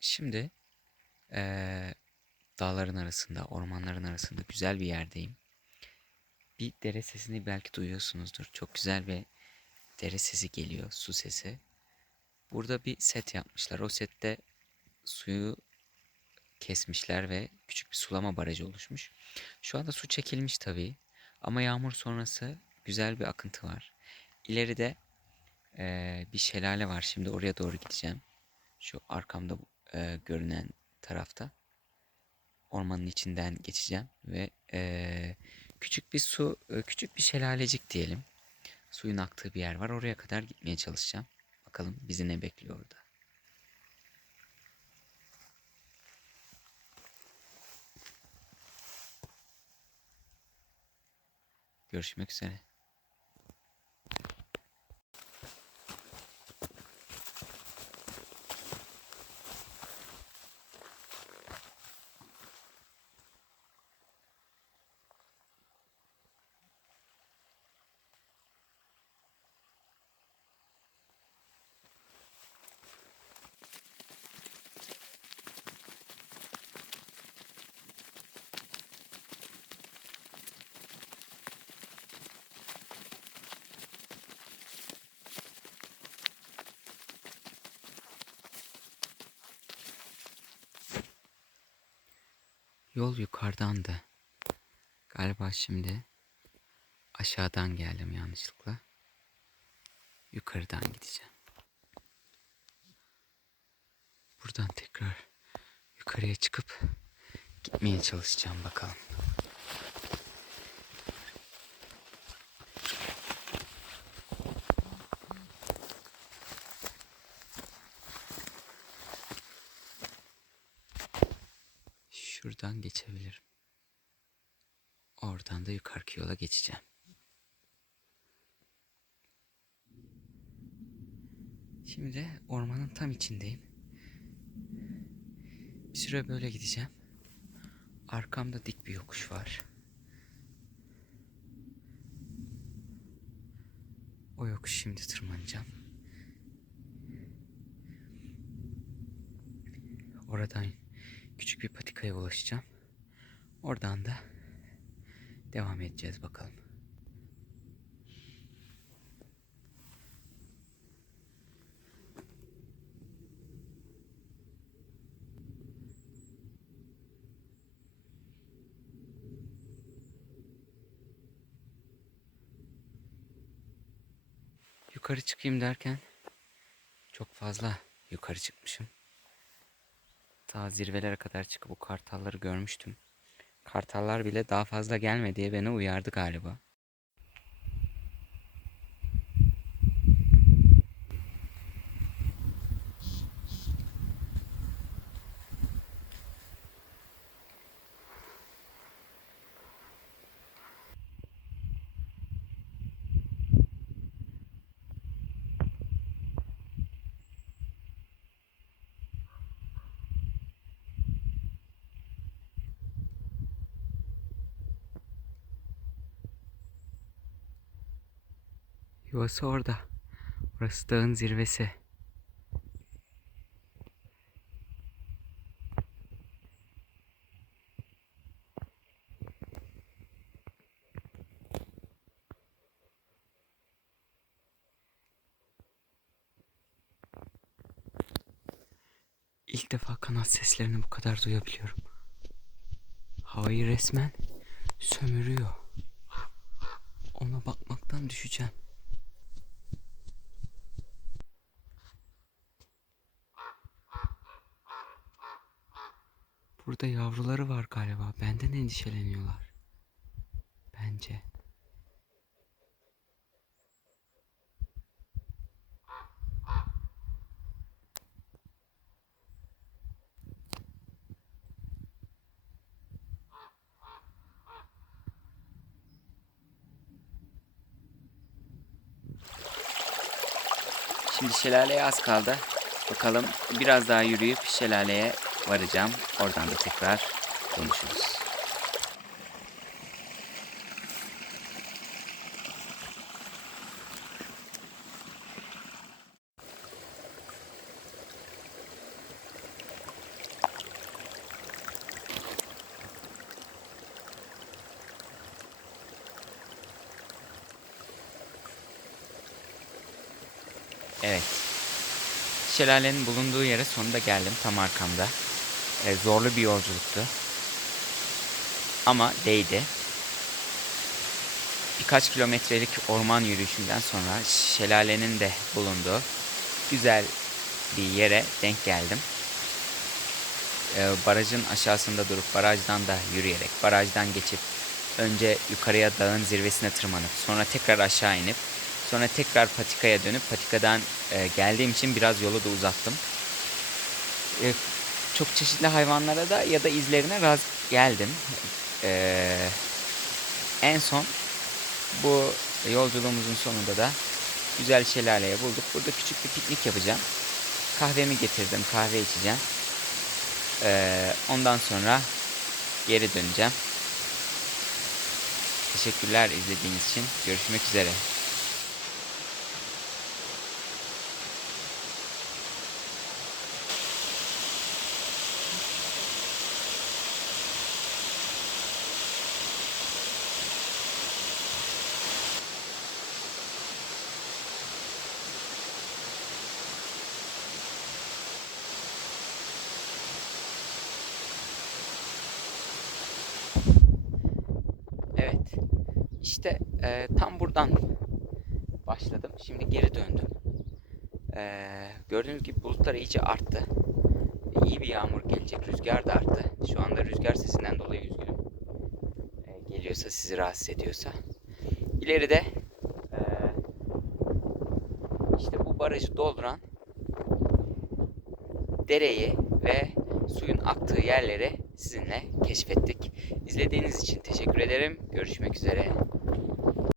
Şimdi eee, dağların arasında, ormanların arasında güzel bir yerdeyim. Bir dere sesini belki duyuyorsunuzdur. Çok güzel bir dere sesi geliyor, su sesi. Burada bir set yapmışlar. O sette suyu kesmişler ve küçük bir sulama barajı oluşmuş. Şu anda su çekilmiş tabii. Ama yağmur sonrası güzel bir akıntı var. İleride eee, bir şelale var. Şimdi oraya doğru gideceğim. Şu arkamda eee, görünen tarafta. Ormanın içinden geçeceğim ve eee, küçük bir su, e, küçük bir şelalecik diyelim. Suyun aktığı bir yer var. Oraya kadar gitmeye çalışacağım. Bakalım bizi ne bekliyor orada. Görüşmek üzere. Yol yukarıdandı. Galiba şimdi aşağıdan geldim yanlışlıkla. Yukarıdan gideceğim. Buradan tekrar yukarıya çıkıp gitmeye çalışacağım bakalım. Şuradan geçebilirim. Oradan da yukarıki yola geçeceğim. Şimdi ormanın tam içindeyim. Bir süre böyle gideceğim. Arkamda dik bir yokuş var. O yokuş şimdi tırmanacağım. Oradan küçük bir patikaya ulaşacağım. Oradan da devam edeceğiz bakalım. Yukarı çıkayım derken çok fazla yukarı çıkmışım. Ta zirvelere kadar çıkıp o kartalları görmüştüm. Kartallar bile daha fazla gelme diye beni uyardı galiba. Yuvası orada. Orası dağın zirvesi. İlk defa kanat seslerini bu kadar duyabiliyorum. Havayı resmen sömürüyor. Ona bakmaktan düşeceğim. Burada yavruları var galiba. Benden endişeleniyorlar. Bence. Şimdi şelaleye az kaldı. Bakalım biraz daha yürüyüp şelaleye varacağım. Oradan da tekrar konuşuruz. Evet. Şelalenin bulunduğu yere sonunda geldim. Tam arkamda. Ee, zorlu bir yolculuktu. Ama değdi. Birkaç kilometrelik orman yürüyüşünden sonra şelalenin de bulunduğu güzel bir yere denk geldim. Ee, barajın aşağısında durup barajdan da yürüyerek, barajdan geçip önce yukarıya dağın zirvesine tırmanıp sonra tekrar aşağı inip sonra tekrar patikaya dönüp patikadan e, geldiğim için biraz yolu da uzattım. E, çok çeşitli hayvanlara da ya da izlerine rast geldim. E, en son bu yolculuğumuzun sonunda da güzel şelaleye bulduk. Burada küçük bir piknik yapacağım. Kahvemi getirdim, kahve içeceğim. E, ondan sonra geri döneceğim. Teşekkürler izlediğiniz için. Görüşmek üzere. Evet. İşte e, tam buradan başladım. Şimdi geri döndüm. E, gördüğünüz gibi bulutlar iyice arttı. İyi bir yağmur gelecek. Rüzgar da arttı. Şu anda rüzgar sesinden dolayı üzgünüm. E, geliyorsa sizi rahatsız ediyorsa. İleride e, işte bu barajı dolduran dereyi ve suyun aktığı yerleri sizinle keşfettik. İzlediğiniz için teşekkür ederim. Görüşmek üzere.